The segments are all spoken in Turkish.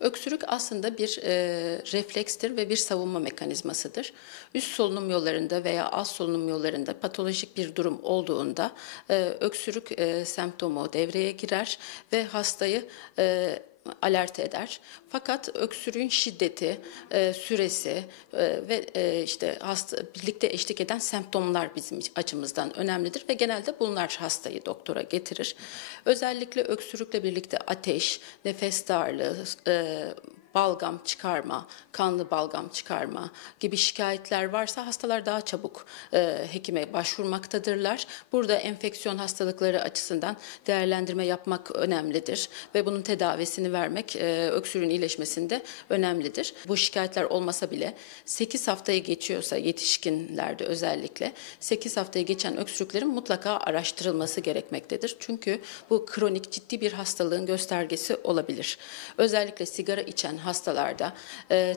Öksürük aslında bir reflekstir ve bir savunma mekanizmasıdır. Üst solunum yollarında veya alt solunum yollarında patolojik bir durum olduğunda öksürük semptomu devreye girer ve hastayı alert eder. Fakat öksürüğün şiddeti, süresi ve işte birlikte eşlik eden semptomlar bizim açımızdan önemlidir ve genelde bunlar hastayı doktora getirir. Özellikle öksürükle birlikte ateş, nefes darlığı, balgam çıkarma, kanlı balgam çıkarma gibi şikayetler varsa hastalar daha çabuk hekime başvurmaktadırlar. Burada enfeksiyon hastalıkları açısından değerlendirme yapmak önemlidir ve bunun tedavisini vermek öksürüğün iyileşmesinde önemlidir. Bu şikayetler olmasa bile 8 haftayı geçiyorsa yetişkinlerde özellikle 8 haftayı geçen öksürüklerin mutlaka araştırılması gerekmektedir. Çünkü bu kronik ciddi bir hastalığın göstergesi olabilir. Özellikle sigara içen hastalarda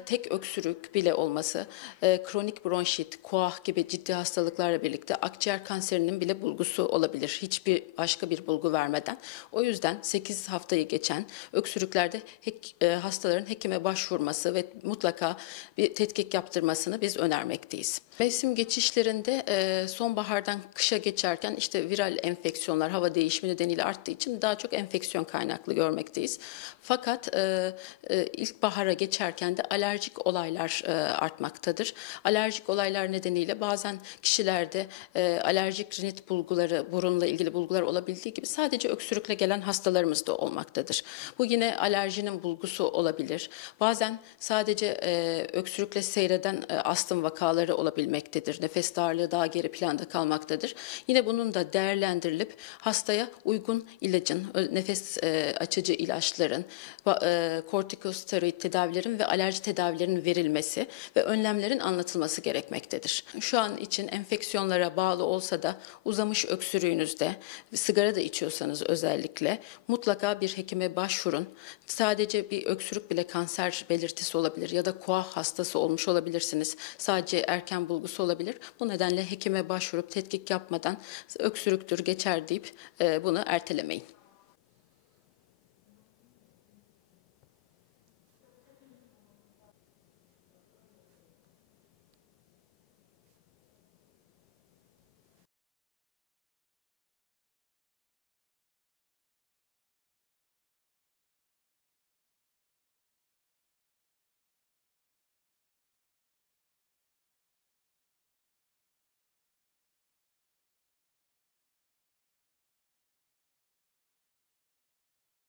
tek öksürük bile olması kronik bronşit, koah gibi ciddi hastalıklarla birlikte akciğer kanserinin bile bulgusu olabilir. Hiçbir başka bir bulgu vermeden. O yüzden 8 haftayı geçen öksürüklerde hastaların hekime başvurması ve mutlaka bir tetkik yaptırmasını biz önermekteyiz. Mevsim geçişlerinde sonbahardan kışa geçerken işte viral enfeksiyonlar hava değişimi nedeniyle arttığı için daha çok enfeksiyon kaynaklı görmekteyiz. Fakat ilkbahara geçerken de alerjik olaylar artmaktadır. Alerjik olaylar nedeniyle bazen kişilerde alerjik rinit bulguları, burunla ilgili bulgular olabildiği gibi sadece öksürükle gelen hastalarımız da olmaktadır. Bu yine alerjinin bulgusu olabilir. Bazen sadece öksürükle seyreden astım vakaları olabilmektedir. Nefes darlığı daha geri planda kalmaktadır. Yine bunun da değerlendirilip hastaya uygun ilacın, nefes açıcı ilaçların, kortikosteroid tedavilerin ve alerji tedavilerinin verilmesi ve önlemlerin anlatılması gerekmektedir. Şu an için enfeksiyonlara bağlı olsa da uzamış öksürüğünüzde, sigara da içiyorsanız özellikle mutlaka bir hekime başvurun. Sadece bir öksürük bile kanser belirtisi olabilir ya da koah hastası olmuş olabilirsiniz. Sadece erken bulgusu olabilir. Bu nedenle hekime başvurup tetkik yapmadan öksürüktür geçer deyip bunu ertelemeyin.